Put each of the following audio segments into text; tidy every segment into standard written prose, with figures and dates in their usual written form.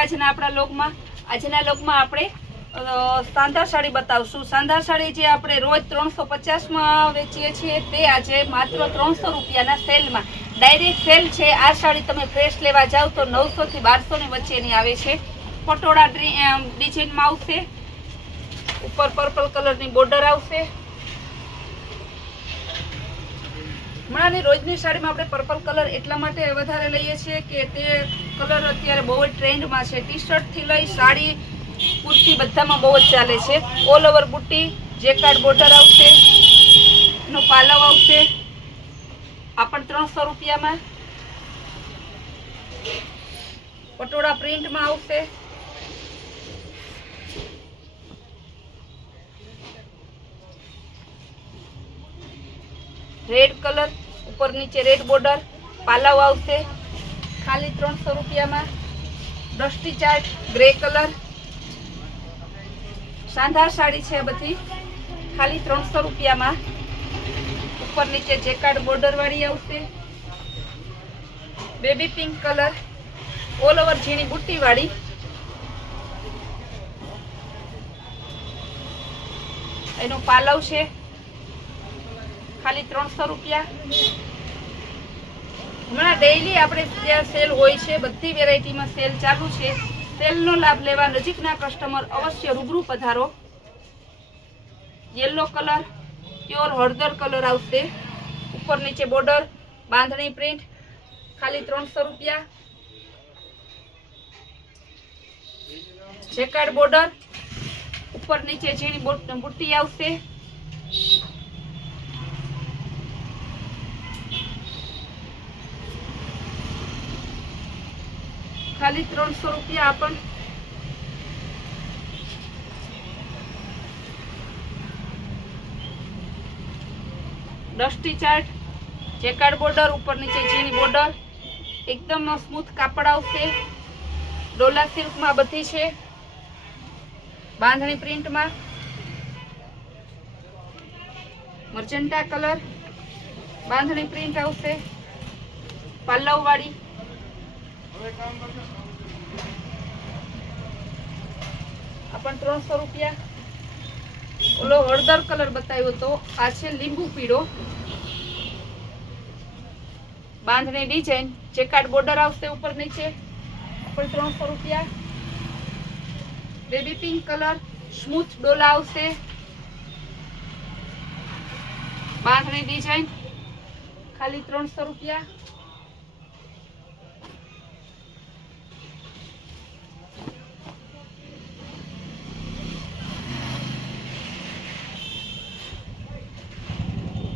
આજના આપણા લોકમાં. આજના લોકમાં આપણે સાંધા સાડી બતાવશું. સાંધા સાડી જે આપણે રોજ 350માં વેચીએ છીએ તે આજે માત્ર 300 રૂપિયાના સેલમાં ડાયરેક્ટ સેલ છે. આ સાડી તમે ફ્રેશ લેવા જાવ તો 900 થી 1200 ની વચ્ચેની આવે છે. પટોળા ડિઝાઇનમાં આવશે, ઉપર પર્પલ કલરની બોર્ડર આવશે. હમણાંની રોજની સાડીમાં આપણે પર્પલ કલર એટલા માટે વધારે લઈએ છીએ કે તે કલર અત્યારે બહુ જ ટ્રેન્ડમાં છે. ટી શર્ટથી લઈ સાડી, કુર્તી બધામાં બહુ જ ચાલે છે. ઓલ ઓવર બુટ્ટી, જેકાર્ડ બોર્ડર આવશે, એનો પાલવ આવશે. આ પણ 300 રૂપિયામાં. પટોળા પ્રિન્ટમાં આવશે. રેડ કલર, ઉપર નીચે રેડ બોર્ડર, પાલવ આવશે, ખાલી 300 રૂપિયામાં. ડસ્ટી ચાર્ટ ગ્રે કલર, સાંધા સાડી છે બધી, ખાલી 300 રૂપિયામાં. ઉપર નીચે જેકાર્ડ બોર્ડર વાળી આવશે. Baby pink colour, all over ઝીણી બુટ્ટી વાળી. એનો પાલવ છે, ખાલી 300 રૂપિયા. હમણાં ડેઈલી આપણે ત્યાં સેલ હોય છે, બધી વેરાયટીમાં સેલ ચાલુ છે. સેલનો લાભ લેવા નજીકના કસ્ટમર અવશ્ય રૂબરૂ પધારો. યલો કલર, પ્યોર હળદર કલર આવશે. ઉપર નીચે બોર્ડર, બાંધણી પ્રિન્ટ, ખાલી 300 રૂપિયા. જેકાર્ડ બોર્ડર, ઉપર નીચે ઝીણી બુટ્ટી આવશે. ખાલી 300 રૂપિયા. આપણ ડસ્ટી ચાર્ટ, જેકાર્ડ બોર્ડર, ઉપર નીચે ઝીણી બોર્ડર, એકદમ સ્મૂથ કાપડ આવશે. ડોલા સિલ્કમાં બધી છે, બાંધણી પ્રિન્ટમાં. મર્જન્ટા કલર, બાંધણી પ્રિન્ટ આવશે, પાલવ વાળી. આ પણ 300 રૂપિયા. ઓલો હળદર કલર બતાવ્યો તો આ છે લીંબુ પીળો, બાંધણી ડિઝાઇન, જેકાર્ડ બોર્ડર આવશે ઉપર નીચે, પણ 300 રૂપિયા. Baby pink colour, smooth Dola આવશે, બાંધણી ડિઝાઇન, ખાલી 300 રૂપિયા.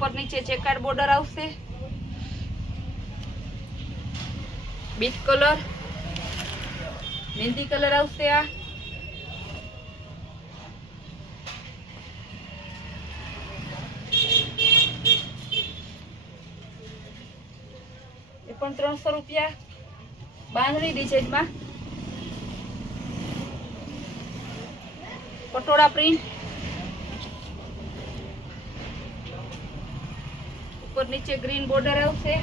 ઉપર નીચે જેકાર્ડ બોર્ડર આવશે. બીટ કલર, મહેંદી કલર આવશે. આ એ પણ 300 રૂપિયા. બાંધણી ડિઝાઇનમાં, પટોળા પ્રિન્ટ, ઉપર નીચે ગ્રીન બોર્ડર આવશે.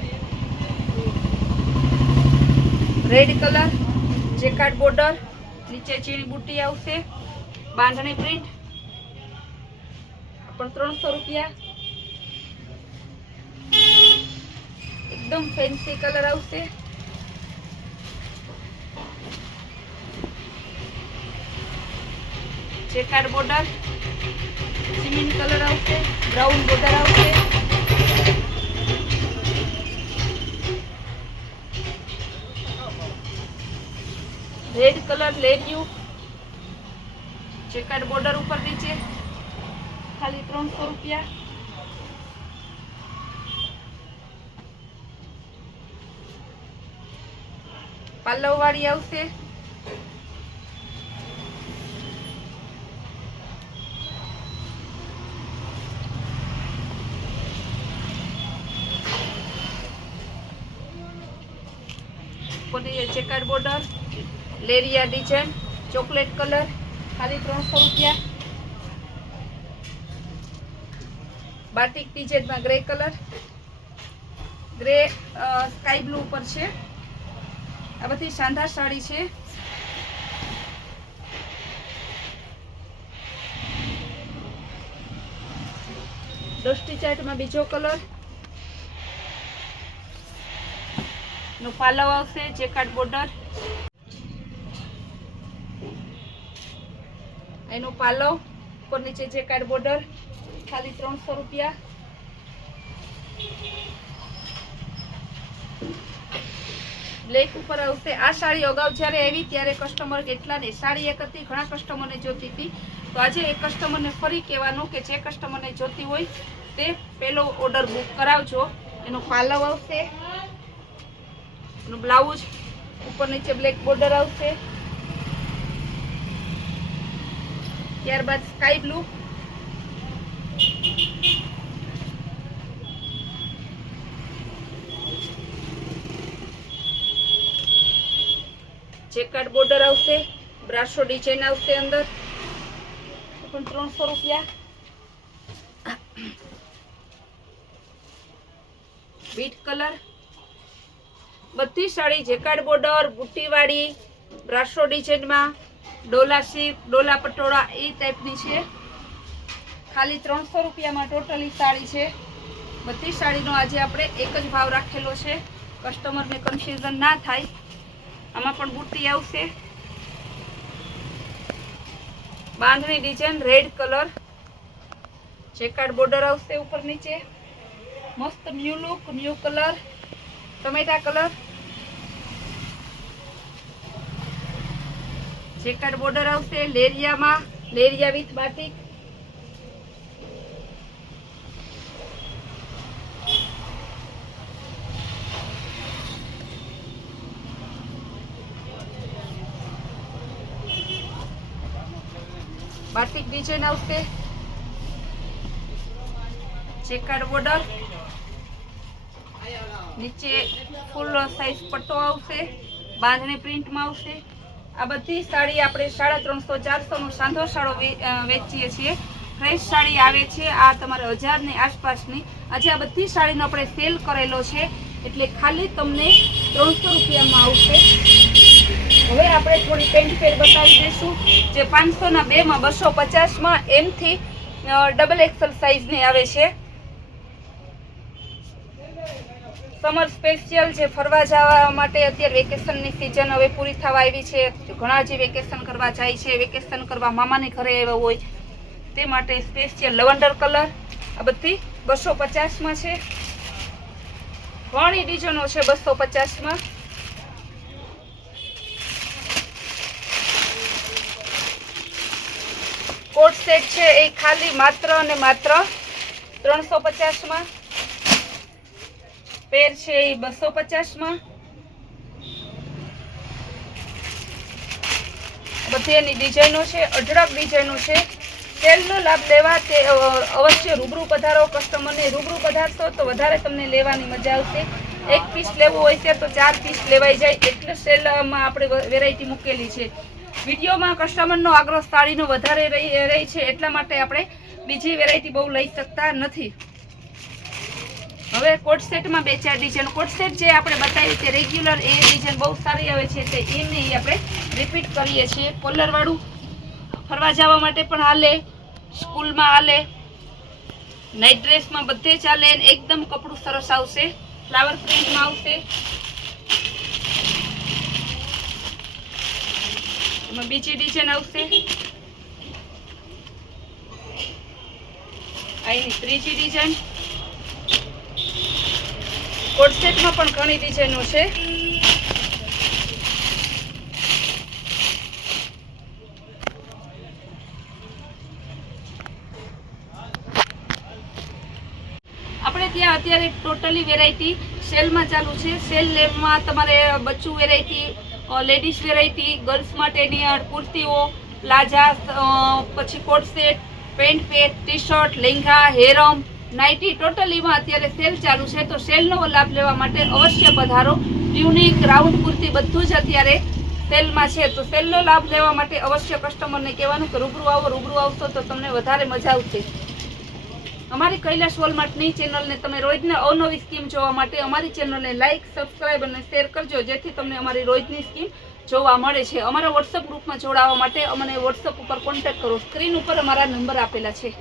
રેડ કલર, જેકાર્ડ બોર્ડર, નીચે ઝીણી બુટ્ટી આવશે, બાંધણી પ્રિન્ટ, પણ 300 રૂપિયા. એકદમ ફેન્સી કલર આવશે. જેકાર્ડ બોર્ડર, સિમેન્ટ કલર આવશે, બ્રાઉન બોર્ડર આવશે. રેડ કલર લેરિયું, જેકાર્ડ બોર્ડર ઉપર નીચે, ખાલી 300 રૂપિયા. પાલવ વાળી આવશે. જેકાર્ડ બોર્ડર, લેરિયા ડિઝાઇન, ચોકલેટ કલર, ખાલી 300 રૂપિયા. બાટિક ડિઝાઇનમાં grey colour, grey sky blue ઉપર છે. આ બધી સાંધા સાડી છે. ડસ્ટી ચાર્ટમાં બીજો કલર નો પાલવ આવશે, જેકાર્ડ બોર્ડર, એનો પાલવ ઉપર નીચે જેકાર્ડ બોર્ડર, ખાલી 300 રૂપિયા. બ્લેક ઉપર આવશે. આ સાડી અગાઉ જ્યારે આવી ત્યારે કસ્ટમર કેટલા ને સાડી એક હતી, ઘણા કસ્ટમરને જોતી હતી, તો આજે એક કસ્ટમરને ફરી કહેવાનું કે જે કસ્ટમરને જોતી હોય તે પહેલો ઓર્ડર બુક કરાવજો. એનો પાલવ આવશે, એનું બ્લાઉઝ ઉપર નીચે બ્લેક બોર્ડર આવશે. ત્યારબાદ સ્કાય બ્લુ, જેકાર્ડ બોર્ડર આવશે, બ્રાસો ડિઝાઇન આવશે, અંદર પણ 300 રૂપિયા. બીટ કલર, બધી સાડી જેકાર્ડ બોર્ડર, બુટ્ટીવાળી, બ્રાસો ડિઝાઇનમાં, ડોલા શીપ, ડોલા પટોળા એ ટાઈપની છે. ખાલી 300 રૂપિયામાં ટોટલી સાડી છે. બધી સાડીનો આજે આપણે એક જ ભાવ રાખેલો છે, કસ્ટમરને કન્ફ્યુઝન ના થાય. આમાં પણ બુટ્ટી આવશે, bandhani design, red colour, jacquard border આવશે ઉપર નીચે. મસ્ત ન્યૂ લુક, ન્યૂ કલર, ટમેટા કલર, જેકાર્ડ બોર્ડર આવશે. લેરિયામાં, લેરિયા વિથ બાટિક, બાટિક ડિઝાઇન આવશે, જેકાર્ડ બોર્ડર, નીચે ફૂલ સાઈઝ પટ્ટો આવશે, બાંધણી પ્રિન્ટમાં આવશે. આ બધી સાડી આપણે 350-400 નો સાંધો સાડો વેચીએ છીએ. ફ્રેશ સાડી આવે છે, આ તમારે 1000 ની આસપાસની. આજે આ બધી સાડીનો આપણે સેલ કરેલો છે એટલે ખાલી તમને 300 રૂપિયામાં આવશે. હવે આપણે થોડી પેન્ટ પેર બતાવી દઈશું જે 500 ના 2 માં 250 માં એમ થી ડબલ એક્સેલ સાઈઝની આવે છે. સમર સ્પેશિયલ જે ફરવા જવા માટે અત્યારે વેકેશનની સિઝન હવે પૂરી થવા આવી છે, ઘણા જે વેકેશન કરવા જાય છે, વેકેશન કરવા મામાની ઘરે આવ્યા હોય તે માટે સ્પેશિયલ લવંડર કલર. આ બધી 250 માં છે. ઘણી ડિઝાઇનો છે 250 માં. કોટ સેટ છે એ ખાલી માત્ર અને માત્ર 350 માં. પેર છે એ 250 માં. બધી એની ડિઝાઇનો છે, અઢળક ડિઝાઇનો છે. સેલનો લાભ લેવા તે અવશ્ય રૂબરૂ પધારો. કસ્ટમરને રૂબરૂ પધારશો તો વધારે તમને લેવાની મજા આવશે. એક પીસ લેવું હોય છે તો 4 પીસ લેવાઈ જાય, એટલે સેલમાં આપણે વેરાયટી મૂકેલી છે. વિડીયોમાં કસ્ટમરનો આગ્રહ સાડીનો વધારે રહી છે એટલા માટે આપણે બીજી વેરાયટી બહુ લઈ શકતા નથી. હવે કોટ સેટમાં 2-4 ડિઝાઇન, કોટ સેટ જે આપણે બતાવી તે રેગ્યુલર એ ડિઝાઇન બહુ સારી આવે છે તે એમને આપણે રિપીટ કરીએ છીએ. કોલરવાળું ફરવા જવા માટે પણ હાલે, સ્કૂલમાં હાલે, નાઇટ ડ્રેસમાં બધે ચાલે. એકદમ કપડું સરસ આવશે, ફ્લાવર પ્રિન્ટમાં આવશે. એમાં બીજી ડિઝાઇન આવશે, અહીંની ત્રીજી ડિઝાઇન. કોટ સેટમાં પણ ઘણી ડિઝાઇનો છે. આપણે ત્યાં અત્યારે ટોટલી વેરાયટી સેલમાં ચાલુ છે. સેલ લેબમાં તમારે બચ્ચું વેરાયટી, લેડીઝ વેરાયટી, ગર્લ્સ માટેની કુર્તીઓ, પ્લાઝા, પછી coat set, pant pack, T shirt, લેંઘા, હેરમ, નાઇટી, ટોટલીમાં અત્યારે સેલ ચાલુ છે. તો સેલનો લાભ લેવા માટે અવશ્ય પધારો. યુનિક રાઉન્ડ કુર્તી બધું જ અત્યારે સેલમાં છે. તો સેલનો લાભ લેવા માટે અવશ્ય કસ્ટમરને કહેવાનું કે રૂબરૂ આવો. રૂબરૂ આવશો તો તમને વધારે મજા આવશે. અમારી કૈલાશ વોલમાર્ટની ચેનલને તમે રોજને અવનવી સ્કીમ જોવા માટે અમારી ચેનલને લાઇક, સબસ્ક્રાઇબ અને શેર કરજો, જેથી તમને અમારી રોજની સ્કીમ જોવા મળે છે. અમારા વોટ્સઅપ ગ્રુપમાં જોડાવા માટે અમને વોટ્સઅપ ઉપર કોન્ટેક્ટ કરો. સ્ક્રીન ઉપર અમારા નંબર આપેલા છે.